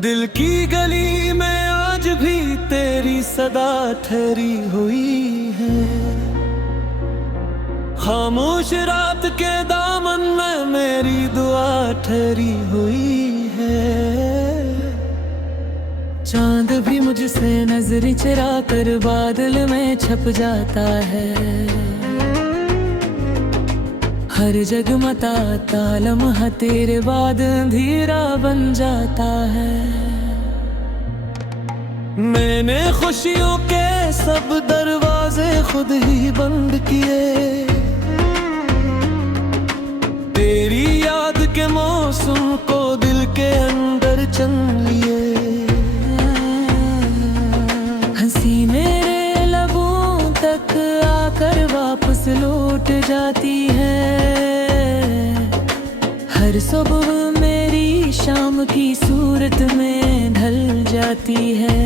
दिल की गली में आज भी तेरी सदा ठहरी हुई है। खामोश रात के दामन में मेरी दुआ ठहरी हुई है। चांद भी मुझसे नजर चुरा कर बादल में छप जाता है। हर जगमगाता लम्हा तेरे बाद अंधेरा बन जाता है। मैंने खुशियों के सब दरवाजे खुद ही बंद किए। तेरी याद के मौसम को दिल के अंदर चन लिए। हंसी मेरे लबों तक आकर वापस लौट जाती है। हर सुबह मेरी शाम की सूरत में ढल जाती है।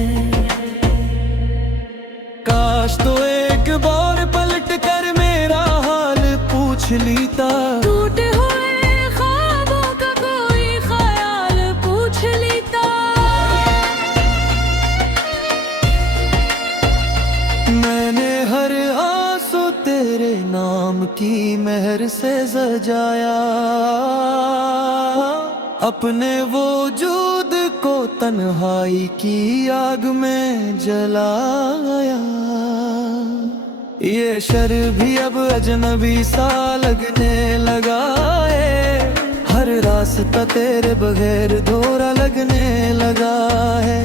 काश तो एक बार पलट कर मेरा हाल पूछ लेता। टूटे हुए ख्वाबों का कोई ख्याल पूछ लेता। मैंने हर आंसू तेरे नाम की मेहर से सजाया। अपने वजूद को तन्हाई की आग में जलाया। ये शर भी अब अजनबी सा लगने लगा है। हर रास्ता तेरे बगैर दोहरा लगने लगा है।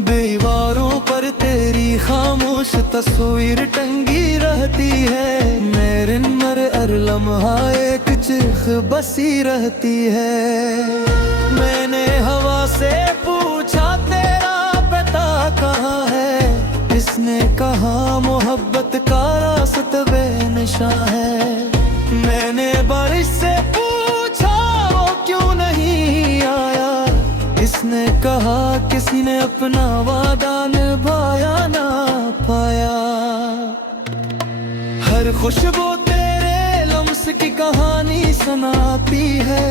दीवारों पर तेरी खामोश तस्वीर टंगी रहती है। मेरे मर हर लम्हा एक चिख बसी रहती है। मैंने हवा से पूछा तेरा पता कहाँ है। इसने कहा मोहब्बत का रास्ता बेनिशां है। मैंने बारिश से पूछा वो क्यों नहीं आया। इसने कहा किसी ने अपना वादा निभाया ना पाया। हर खुशबू तेरे लम्स की कहानी सुनाती है।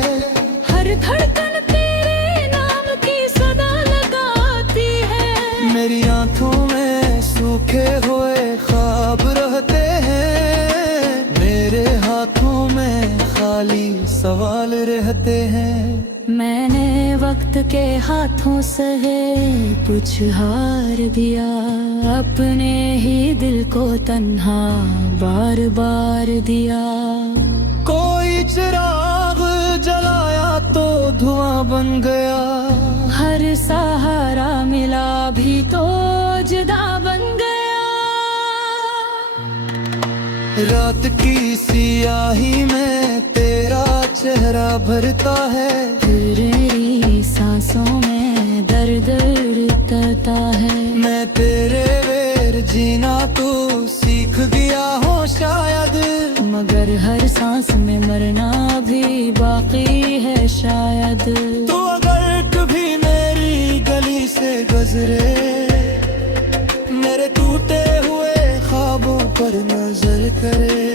हर धड़कन तेरे नाम की सदा लगाती है। मेरी आंखों में सूखे हुए ख्वाब रहते हैं। मेरे हाथों में खाली सवाल रहते हैं। मैंने वक्त के हाथों सहे कुछ हार दिया। अपने ही दिल को तन्हा बार बार दिया। कोई चिराग जलाया तो धुआं बन गया। हर सहारा मिला भी तो जुदा बन गया। रात की सियाही में तेरा चेहरा भरता है। तेरी सांसों में दर्द उतरता है। मैं तेरे वेर जीना तो सीख गया हो शायद। मगर हर सांस में मरना भी बाकी है शायद। तो अगर कभी मेरी गली से गुजरे मेरे टूटे हुए ख्वाबों पर नजर करे।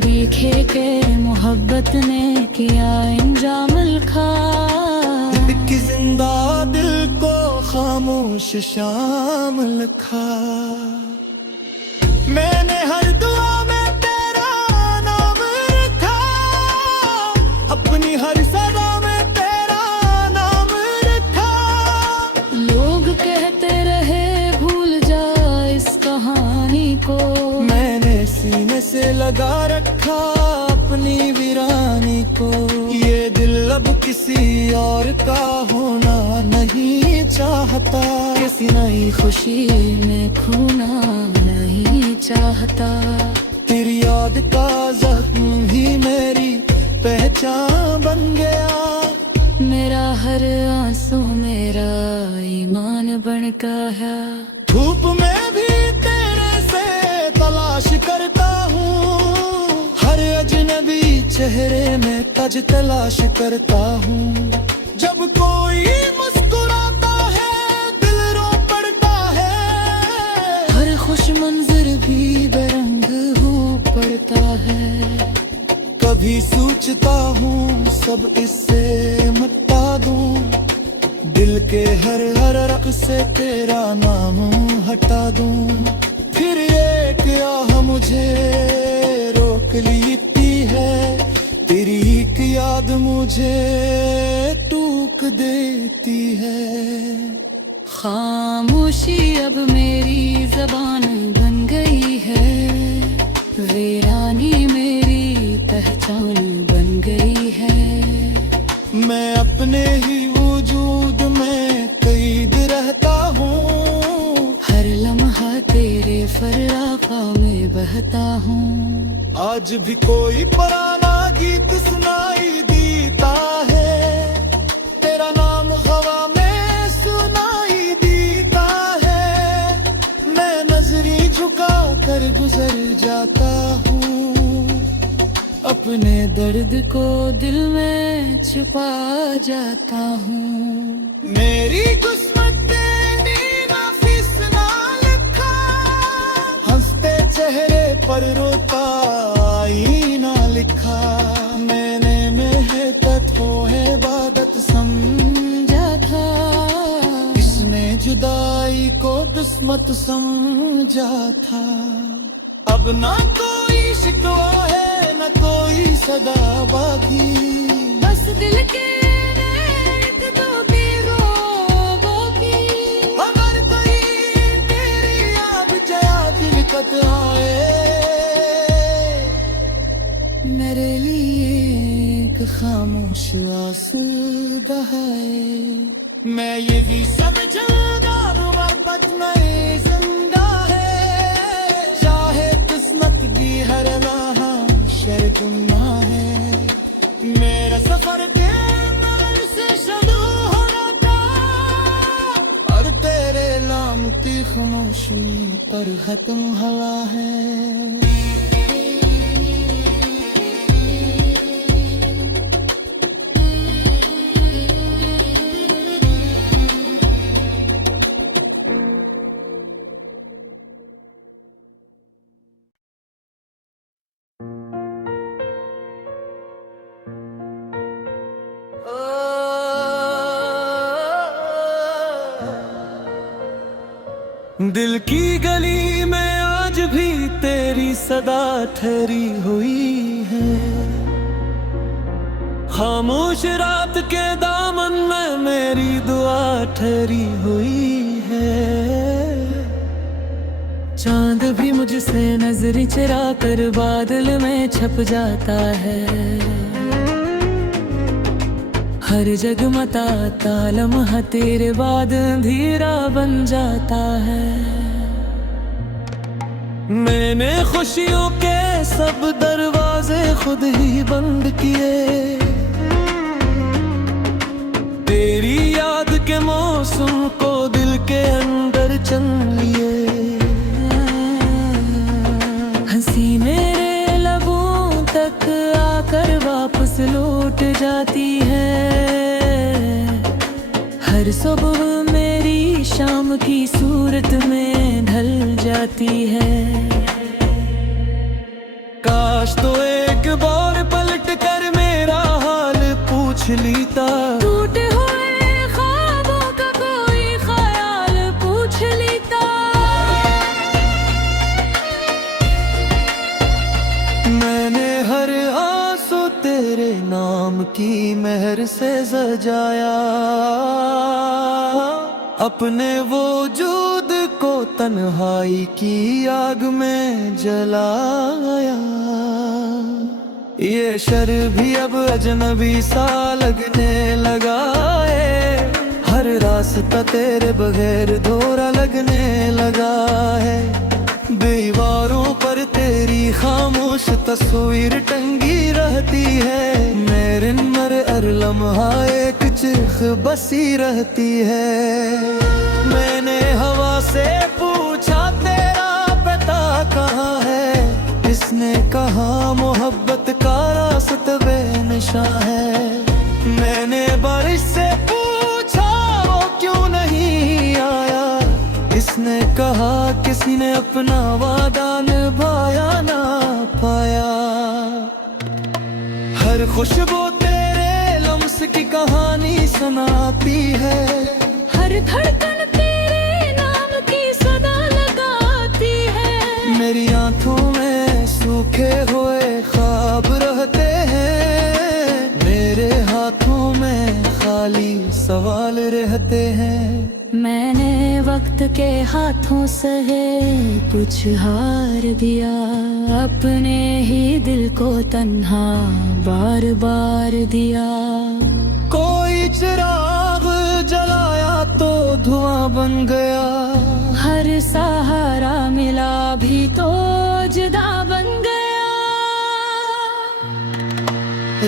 देखे के मोहब्बत ने किया इंजाम लिखा। कि जिंदा दिल को खामोश शाम लिखा। मैंने हर दुआ में तेरा नाम रखा। अपनी हर सदा में तेरा नाम रखा। लोग कहते रहे भूल जा इस कहानी को। मैंने सीने से लगा रखा अपनी वीरानी को। ये दिल अब किसी और का होना नहीं चाहता। किसी नई खुशी में खोना नहीं चाहता। तेरी याद का जख्म ही मेरी पहचान बन गया। मेरा हर आंसू मेरा ईमान बन गया। धूप में भी तेरे से तलाश करता हूँ। हर अजनबी चेहरे में तज तलाश करता हूँ। जब कोई मुस्कुराता है दिल रो पड़ता है। हर खुश मंजर भी बेरंग हो पड़ता है। कभी सोचता हूँ सब इससे मिटा दूँ। के हर हरक से तेरा नाम हटा दूं। फिर एक आह मुझे रोक लेती है, तेरी एक याद मुझे टूक देती है। खामोशी अब मेरी ज़बान बन गई है, वीरानी मेरी पहचान बन गई है। मैं अपने ही वजूद में कैद रहता हूँ, हर लम्हा तेरे फर्राक़ा में बहता हूँ। आज भी कोई पुराना गीत सुनाई देता है, तेरा नाम हवा में सुनाई देता है। मैं नजरें झुका कर गुजर जाता हूँ, अपने दर्द को दिल में छुपा जाता हूँ। मेरी किस्मत तेरी नाफिस ना लिखा, हंसते चेहरे पर रोता आईना लिखा। मैंने मेहनत को इबादत समझा था, इसने जुदाई को किस्मत समझा था। अब ना कोई शिकवा है न कोई सदा बागी, बस दिल के एक दो की रोगी। अगर कोई मेरी याद जया दिलकत आए, मेरे लिए एक खामोश आंसू बहाए। मैं ये भी समझा मोहब्बत में जिंदा है, चाहे किस्मत की हर राह शर्गुना है। मेरा सफर के नाम से शुरू हो रहा था, और तेरे नाम की खामोशी पर खत्म हुआ है। दिल की गली में आज भी तेरी सदा ठहरी हुई है, खामोश रात के दामन में मेरी दुआ ठहरी हुई है। चांद भी मुझसे नजर चुरा कर बादल में छप जाता है, हर जगमगाता लम्हा तेरे बाद अंधेरा बन जाता है। मैंने खुशियों के सब दरवाजे खुद ही बंद किए, तेरी याद के मौसम को दिल के अंदर चन लिए। हंसी मेरे लबों तक आकर वापस लौट जाती है, हर सुबह मेरी शाम की सूरत में ढल जाती है। काश तो एक बार पलट कर मेरा हाल पूछ लेता, टूटे हुए ख्वाबों का कोई ख्याल पूछ लेता। मैंने हर आंसू तेरे नाम की मेहर से सजाया, अपने वजूद को तन्हाई की आग में जलाया। ये शर भी अब अजनबी सा लगने लगा है, हर रास्ता तेरे बगैर दोहरा लगने लगा है। दीवारों पर तेरी खामोश तस्वीर टंगी रहती है, मेरे मर हर लम्हा एक चिख बसी रहती है। मैंने हवा से पूछा तेरा पता कहाँ है, इसने कहा मोहब्बत का रास्ता बेनिशा है। मैंने बारिश से पूछा वो क्यों नहीं आया, इसने कहा किसी ने अपना वादा निभाया ना पाया। हर खुशबू तेरे लम्स की कहानी सुनाती है, हर धड़कन तेरे नाम की सदा लगाती है। मेरी आंखों में सूखे हुए ख्वाब रहते हैं, मेरे हाथों में खाली सवाल रहते हैं। मैंने वक्त के हाथों सहे कुछ हार दिया, अपने ही दिल को तन्हा बार बार दिया। कोई चिराग जलाया तो धुआं बन गया, हर सहारा मिला भी तो जुदा बन गया।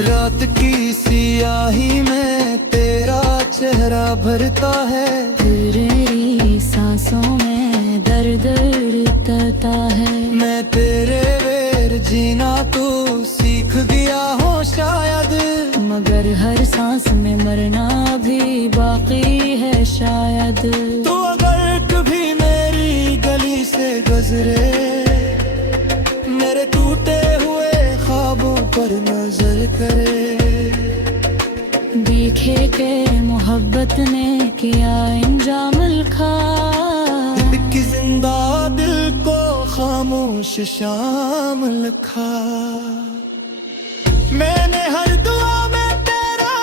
रात की सियाही में तेरा चेहरा भरता है, तेरी सांसों में दर्द उतरता है। मैं तेरे वेर जीना तो सीख गया हूँ शायद, मगर हर सांस में मरना भी बाकी है शायद। तो अगर कभी मेरी गली से गुजरे, मेरे टूटे हुए ख्वाबों पर नजर करे। देखे के मोहब्बत ने किया इंजाम लिखा, कि जिंदा दिल को खामोश शाम लिखा। मैंने हर दुआ में तेरा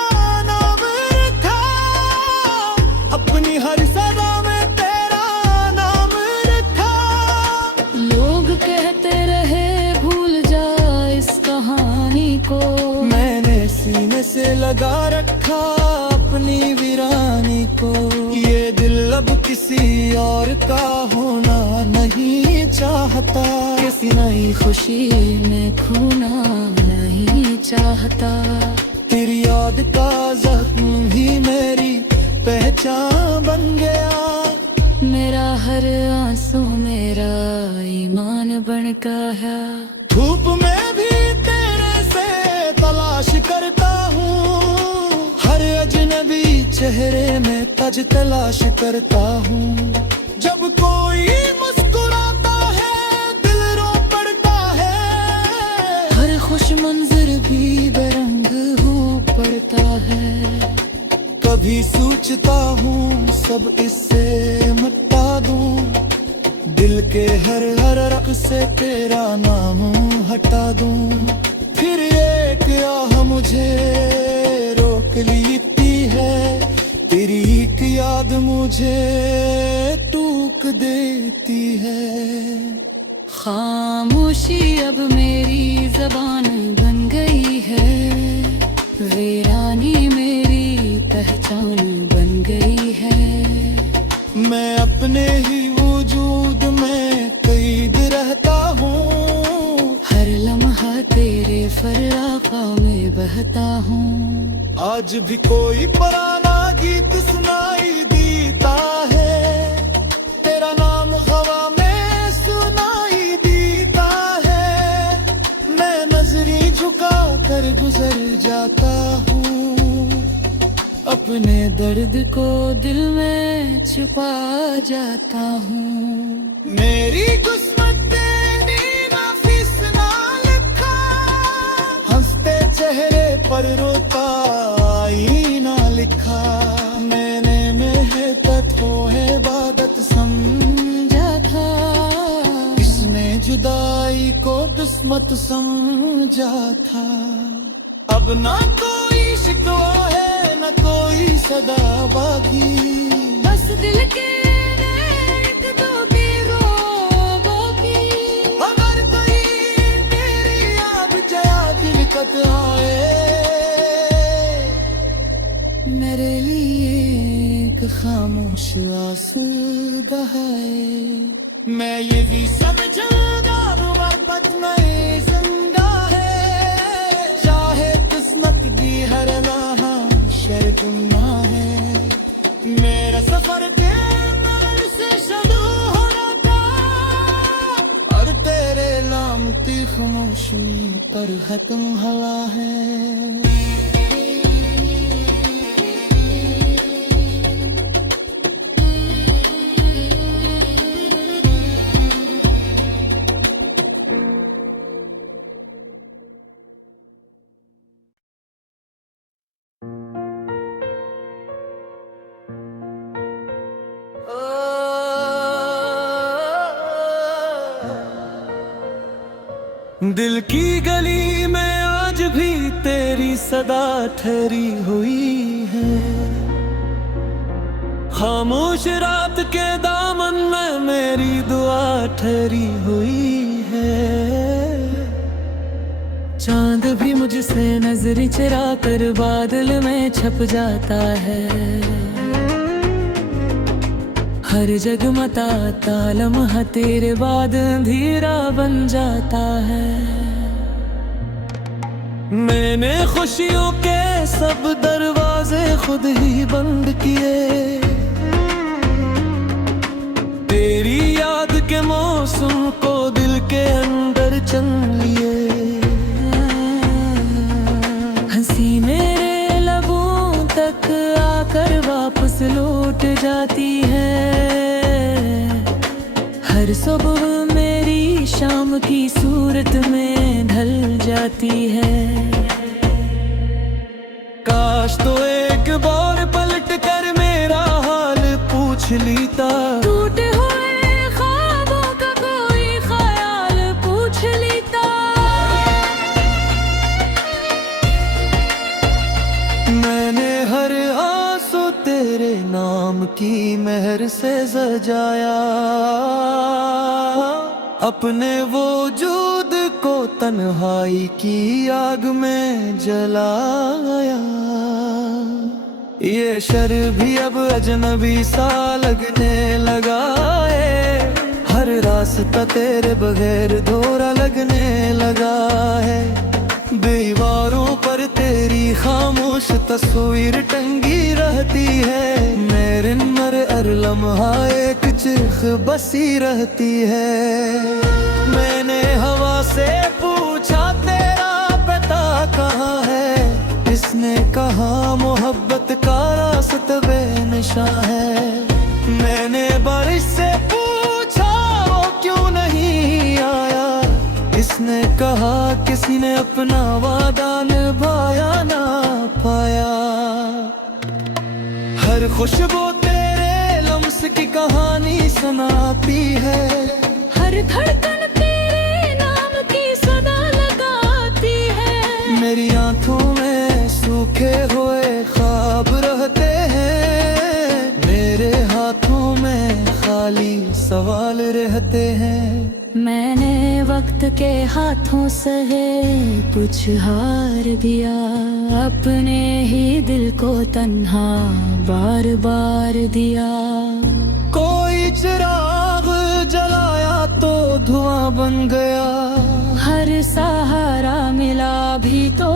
नाम रखा, अपनी हर सदा में तेरा नाम रखा। लोग कहते रहे भूल जा इस कहानी को, मैंने सीने से लगा रखा अपनी वीरानी को। ये दिल अब किसी और का होना नहीं चाहता, किसी नई खुशी में खोना नहीं चाहता। तेरी याद का जख्म ही मेरी पहचान बन गया। मेरा हर आंसू मेरा ईमान बन गया। धूप में भी तेरे से तलाश करता हूँ, हर अजनबी चेहरे में तज तलाश करता हूँ। जब कोई मुस्कुराता है दिल रो पड़ता है, हर खुश मंजर भी बेरंग हो पड़ता है। कभी सोचता हूँ सब इससे मिटा दूँ, दिल के हर हर रख से तेरा नाम हटा दूँ। फिर एक आह मुझे रोक लेती है, तेरी एक याद मुझे टूक देती है। खामोशी अब मेरी जबान बन गई है, वीरानी मेरी पहचान बन गई है। मैं अपने ही वजूद में कैद रहता हूँ, हर लम्हा तेरे फर्राका में बहता हूँ। आज भी कोई पुराना गीत सुनाई देता है, तेरा नाम हवा में सुनाई देता है। मैं नजरें झुका कर गुजर जाता हूँ, अपने दर्द को दिल में छुपा जाता हूँ। मेरी किस्मत तेरी नाफिस ना लिखा, हंसते चेहरे पर रोता आईना लिखा। मैंने मेहनत को इबादत समझा था, इसने जुदाई को किस्मत समझा था। अब ना कोई शिकवा है न कोई सदा बागी, बस दिल के एक दो की रोबोगी। अगर कोई मेरी याद जया दिलकत आए, मेरे लिए एक खामोश आंसू बहाए। मैं ये भी समझूंगा मोहब्बत में जिंदा है, चाहे किस्मत दी हर राह शर्गुना है। मेरा सफर तेरे से शुरू हो रहा था, और तेरे नाम की खामोशी पर खत्म हुआ है। दिल की गली में आज भी तेरी सदा ठहरी हुई है। खामोश रात के दामन में मेरी दुआ ठहरी हुई है। चांद भी मुझसे नजर चुरा कर बादल में छप जाता है। हर जगमगाता लम्हा तेरे बाद अंधेरा बन जाता है। मैंने खुशियों के सब दरवाजे खुद ही बंद किए। तेरी याद के मौसम को दिल के अंदर चन लिए। हंसी मेरे लबों तक आकर वापस लौट जाती है। हर सुबह मेरी शाम की सूरत में ढल जाती है। काश तो एक बार पलट कर मेरा हाल पूछ लेता। टूटे हुए ख्वाबों का कोई ख्याल पूछ लेता। मैंने हर आंसू तेरे नाम की मेहर से सजाया। अपने वजूद को तन्हाई की आग में जलाया। ये शर भी अब अजनबी सा लगने लगा है। हर रास्ता तेरे बगैर दोहरा लगने लगा है। दीवारों पर तेरी खामोश तस्वीर टंगी रहती है। मेरे मर हर लम्हा एक चिख बसी रहती है। मैंने हवा से पूछा तेरा पता कहाँ है। इसने कहा मोहब्बत का रास्ता बेनिशा है। मैंने बारिश से पूछा वो क्यों नहीं आया। इसने कहा किसी ने अपना वादा निभाया ना पाया। हर खुशबू तेरे लम्स की कहानी सुनाती है। हर धड़कन तेरे नाम की सदा लगाती है। मेरी आंखों में सूखे हुए ख्वाब रहते हैं। मेरे हाथों में खाली सवाल रहते हैं। मैंने वक्त के हाथों सहे कुछ हार दिया। अपने ही दिल को तन्हा बार बार दिया। कोई चिराग जलाया तो धुआं बन गया। हर सहारा मिला भी तो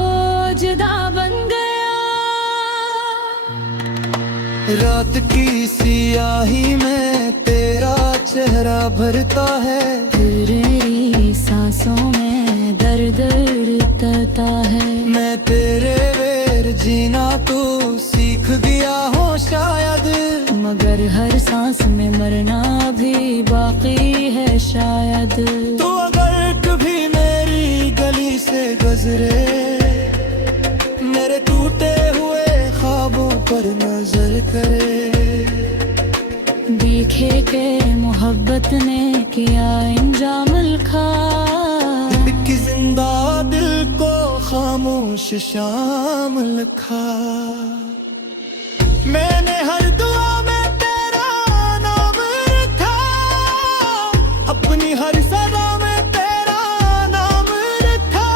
जुदा बन गया। रात की सियाही में तेरा चेहरा भरता है। तेरी सांसों में दर्द उतरता है। मैं तेरे वेर जीना तो सीख गया हूँ शायद। मगर हर सांस में मरना भी बाकी है शायद। तो अगर कभी मेरी गली से गुजरे, मेरे टूटे हुए ख्वाबों पर नजर करे। देखे के मोहब्बत ने किया इंजाम लिखा। कि जिंदा दिल को खामोश शामिल खा। मैंने हर दुआ में तेरा नाम रखा। अपनी हर सदा में तेरा नाम रखा।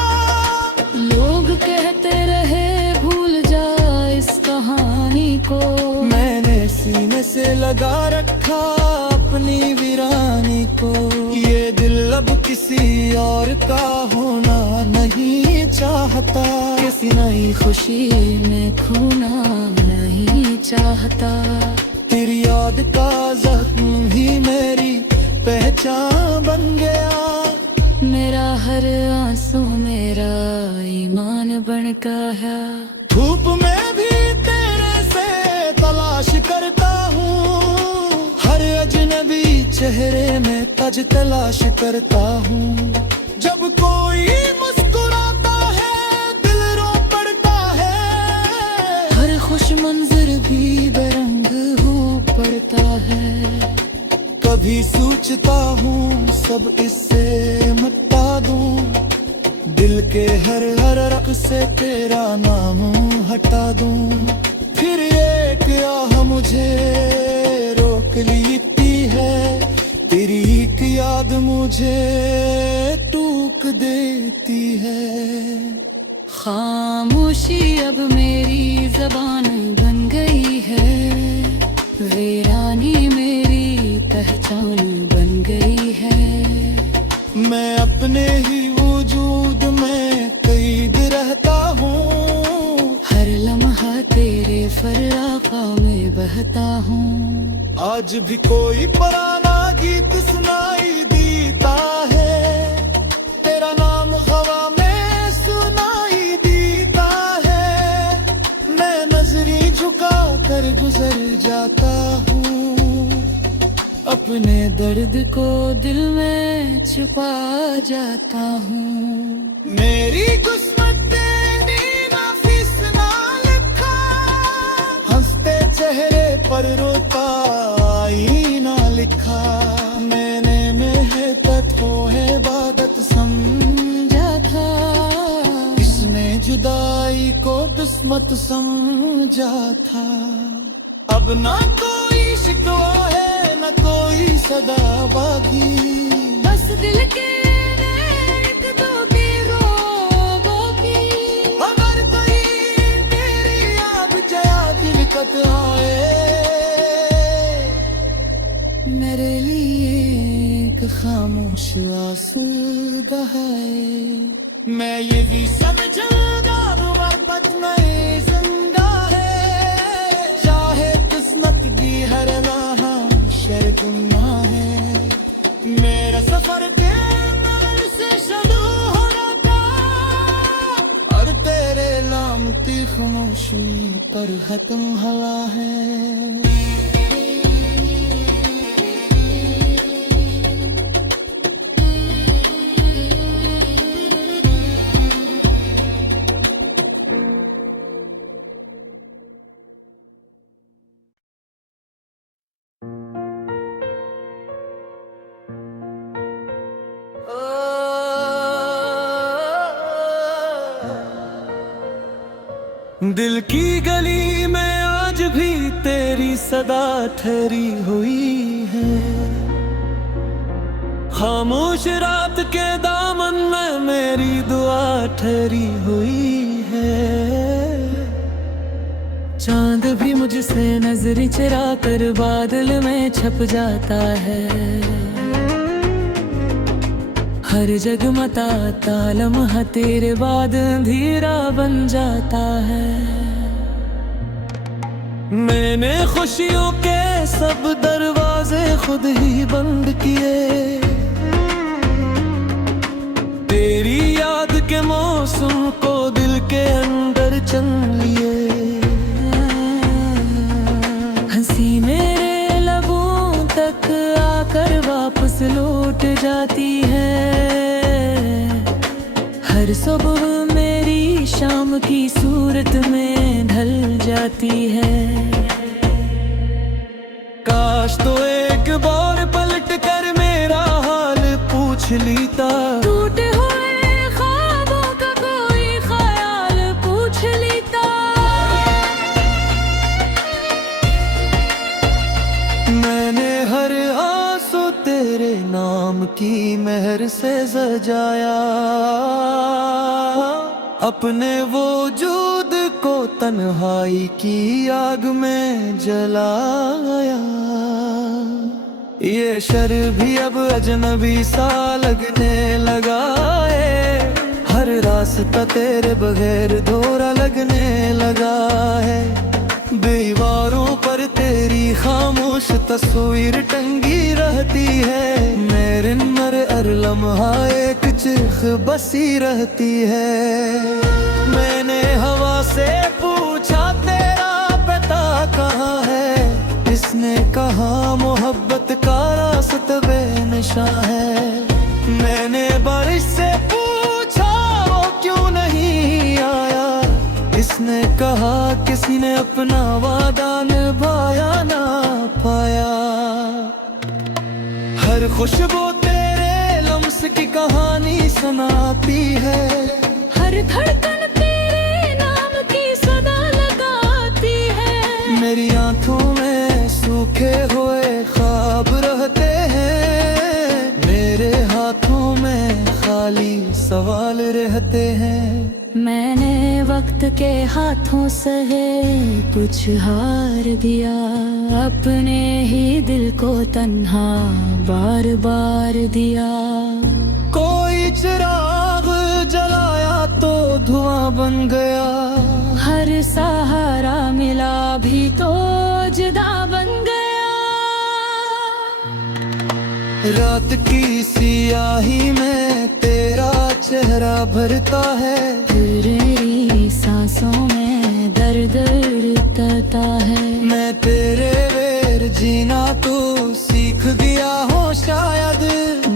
लोग कहते रहे भूल जा इस कहानी को। मैंने सीने से लगा रखा अपनी वीरानी को। ये दिल अब किसी और का होना नहीं चाहता। किसी नई खुशी में खोना नहीं चाहता। तेरी याद का जख्म ही मेरी पहचान बन गया। मेरा हर आंसू मेरा ईमान बन गया। धूप में भी तेरे से तलाश करता हूँ। हर अजनबी चेहरे में तज तलाश करता हूँ। जब कोई मुस्कुराता है दिल रो पड़ता है। हर खुश मंजर भी बेरंग हो पड़ता है। कभी सोचता हूँ सब इससे मिटा दूँ। दिल के हर हरक से तेरा नाम हटा दूं। फिर ये क्या मुझे रोक लेती है, तेरी एक याद मुझे टूक देती है। खामोशी अब मेरी ज़बान बन गई है, वीरानी मेरी पहचान बन गई है। मैं अपने ही वजूद में कैद रहता हूँ, हर लम्हा तेरे फर्राक़ा में बहता हूँ। आज भी कोई पुराना गीत सुनाई देता है, तेरा नाम हवा में सुनाई देता है। मैं नजरें झुका कर गुजर जाता हूँ, अपने दर्द को दिल में छुपा जाता हूँ। मेरी किस्मत ने नाफिस ना लिखा, हंसते चेहरे पर रोता आईना लिखा। मैंने मेहनत को इबादत समझा था, इसने जुदाई को किस्मत समझा था। अब ना कोई शिकवा है न कोई सदा बागी, बस दिल के एक दो की रोगी। अगर कोई मेरी याद जया दिलकत आए, मेरे लिए एक खामोश आंसू बहाए। मैं ये भी समझूंगा मोहब्बत में जिंदा है, चाहे किस्मत की हर राह शर्गुना है। मेरा सफर के अंदर से शुरू हो रहा, और तेरे नाम की खामोशी पर खत्म हुआ है। दिल की गली में आज भी तेरी सदा ठहरी हुई है, खामोश रात के दामन में मेरी दुआ ठहरी हुई है। चांद भी मुझसे नजर चुरा कर बादल में छप जाता है, हर जगमगाता लम्हा तेरे बाद अंधेरा बन जाता है। मैंने खुशियों के सब दरवाजे खुद ही बंद किए, तेरी याद के मौसम को दिल के अंदर चन लिए। हंसी मेरे लबों तक आकर वापस लौट जाती है, हर सुबह मेरी शाम की सूरत में ढल जाती है। काश तो एक बार पलट कर मेरा हाल पूछ लेता, टूटे हुए ख्वाबों का कोई ख्याल पूछ लेता। मैंने हर आंसू तेरे नाम की मेहर से सजाया, अपने वजूद को तन्हाई की आग में जलाया। ये शर भी अब अजनबी सा लगने लगा है, हर रास्ता तेरे बगैर दोहरा लगने लगा है। दीवारों पर तेरी खामोश तस्वीर टंगी रहती है, मेरे मर हर लम्हा एक चिख बसी रहती है। मैंने हवा से पूछा तेरा पता कहाँ है, इसने कहा मोहब्बत का रास्ता बेनिशा है। मैंने बारिश से पूछा वो क्यों नहीं आया, इसने कहा किसी ने अपना वादा निभाया ना पाया। हर खुशबू तेरे लम्स की कहानी सुनाती है, हर धड़कन तेरे नाम की सदा लगाती है। मेरी आंखों में सूखे हुए ख्वाब रहते हैं, मेरे हाथों में खाली सवाल रहते हैं। मैंने वक्त के हाथों से कुछ हार दिया, अपने ही दिल को तन्हा बार बार दिया। कोई चिराग जलाया तो धुआं बन गया, हर सहारा मिला भी तो जुदा बन गया। रात की सियाही में तेरा चेहरा भरता है, तेरी सांसों में दर्द उतरता है। मैं तेरे वेर जीना तो सीख गया हूँ शायद,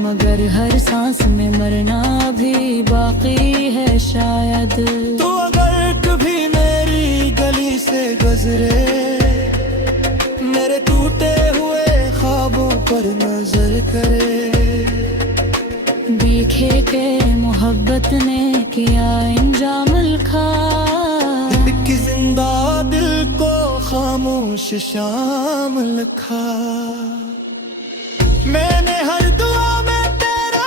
मगर हर सांस में मरना भी बाकी है शायद। तो अगर कभी मेरी गली से गुजरे, मेरे टूटे हुए ख्वाबों पर नजर करे। देखे के मोहब्बत ने किया इंजाम लिखा, कि जिंदा दिल को खामोश शाम लिखा। मैंने हर दुआ में तेरा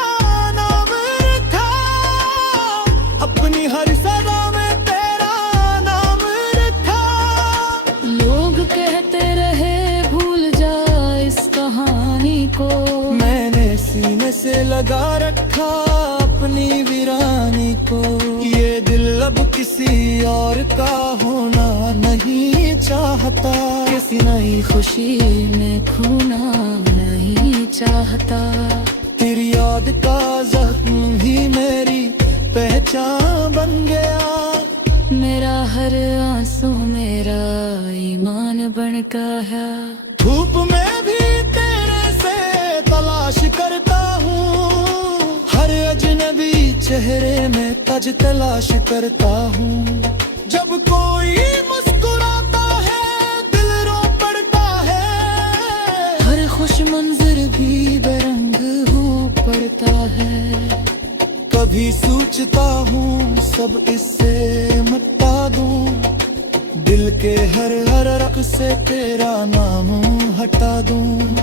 नाम रखा, अपनी हर सदा में तेरा नाम रखा। लोग कहते रहे भूल जा इस कहानी को, मैंने सीने से लगा रखा अपनी वीरानी को। ये दिल अब किसी और का होना नहीं चाहता, किसी नई खुशी में खोना नहीं चाहता। तेरी याद का जख्म ही मेरी पहचान बन गया। मेरा हर आंसू मेरा ईमान बन गया। धूप में भी तेरे से तलाश करता हूँ, हर अजनबी चेहरे में तज तलाश करता हूँ। जब कोई मुस्कुराता है दिल रो पड़ता है, हर खुश मंजर भी बेरंग हो पड़ता है। कभी सोचता हूँ सब इससे मिटा दूँ, दिल के हर हर रख से तेरा नाम हटा दूँ।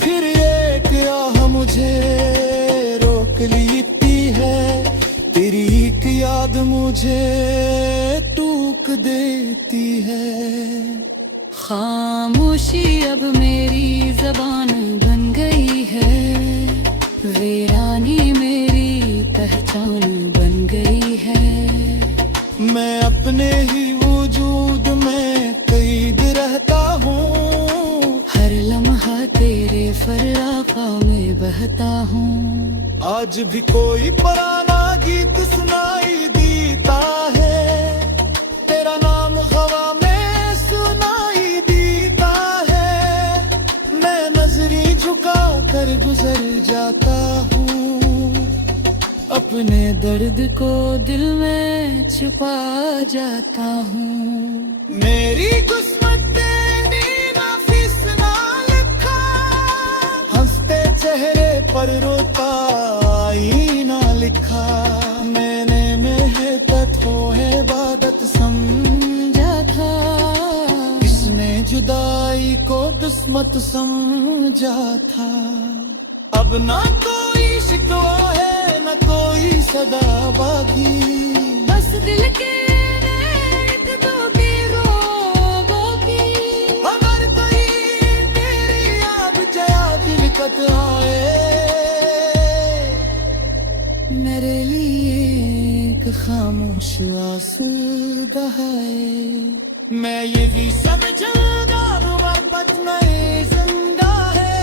फिर एक आह मुझे रोक लेती है, तेरी एक याद मुझे टूक देती है। खामोशी अब मेरी जबान बन गई है, वीरानी मेरी पहचान बन गई है। मैं अपने ही वजूद में कैद रहता हूँ, हर लम्हा तेरे फर्राखा में बहता हूँ। आज भी कोई पुराना गीत सुनाई देता है, तेरा नाम हवा में सुनाई देता है। मैं नजरें झुका कर गुजर जाता हूँ, अपने दर्द को दिल में छुपा जाता हूँ। मेरी किस्मत तेरी नाफिस ना लिखा, हंसते चेहरे पर रोता आईना लिखा। मैंने मेहनत हो है इबादत समझा था, इसने जुदाई को किस्मत समझा था। अब ना कोई शिकवा है न कोई सदा बागी, बस दिल के एक दो की रोबोगी। अगर कोई मेरी याद जया दिल कत आए, मेरे लिए एक खामोश आंसू बहाए। मैं ये भी समझूंगा मोहब्बत में जिंदा है,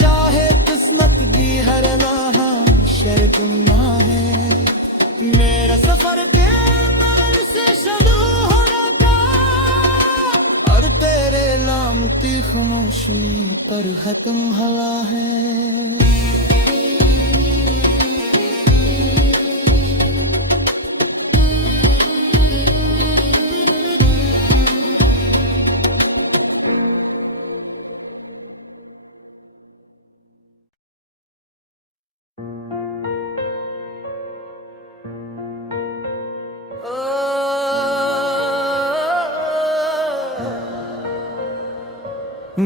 चाहे किस्मत की हर राह शर्गुना है। मेरा सफर के अंदर से शुरू होना था, और तेरे नाम की खामोशी पर खत्म हुआ है।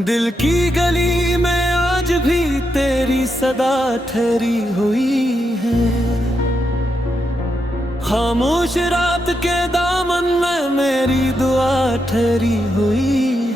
दिल की गली में आज भी तेरी सदा ठहरी हुई है। खामोश रात के दामन में मेरी दुआ ठहरी हुई